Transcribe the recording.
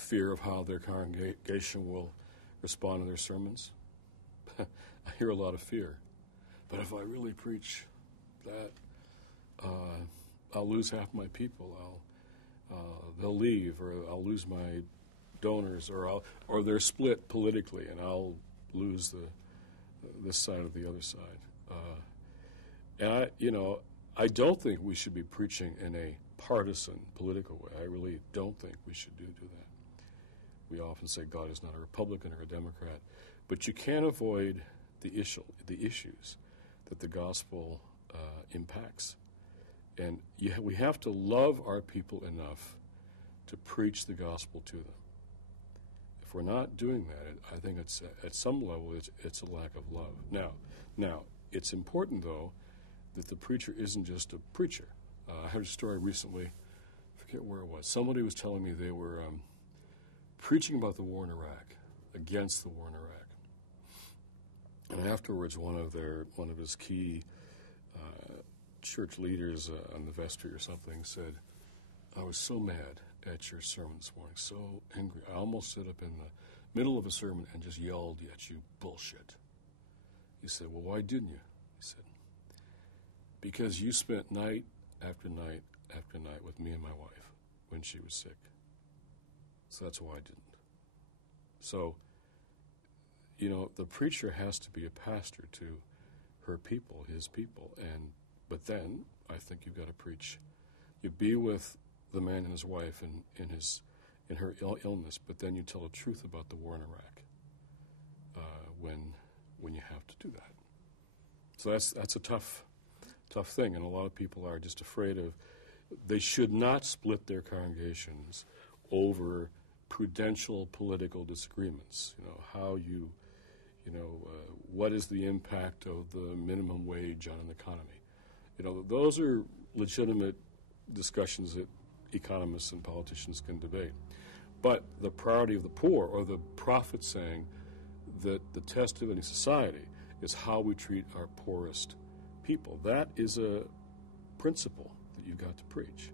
fear of how their congregation will respond to their sermons. I hear a lot of fear. But if I really preach that, I'll lose half my people. They'll leave, or I'll lose my donors, or they're split politically, and I'll lose this side or the other side. And I don't think we should be preaching in a partisan, political way. I really don't think we should do that. We often say God is not a Republican or a Democrat, but you can't avoid the issues that the gospel impacts. And we have to love our people enough to preach the gospel to them. If we're not doing that, I think it's at some level it's a lack of love. Now, it's important, though, that the preacher isn't just a preacher. I heard a story recently, I forget where it was. Somebody was telling me they were preaching about the war in Iraq, against the war in Iraq. And afterwards, one of his key church leaders on the vestry or something said, "I was so mad at your sermon this morning, so angry. I almost stood up in the middle of a sermon and just yelled at you, bullshit." He said, "Well, why didn't you?" He said, "Because you spent night after night after night with me and my wife when she was sick. So that's why I didn't." So, the preacher has to be a pastor to her people, his people, but then I think you've got to preach. You be with the man and his wife in her illness, but then you tell the truth about the war in Iraq when you have to do that. So that's a tough thing, and a lot of people are just afraid of. They should not split their congregations over prudential political disagreements. What is the impact of the minimum wage on an economy? Those are legitimate discussions that economists and politicians can debate. But the priority of the poor, or the prophet saying that the test of any society is how we treat our poorest people, that is a principle that you've got to preach.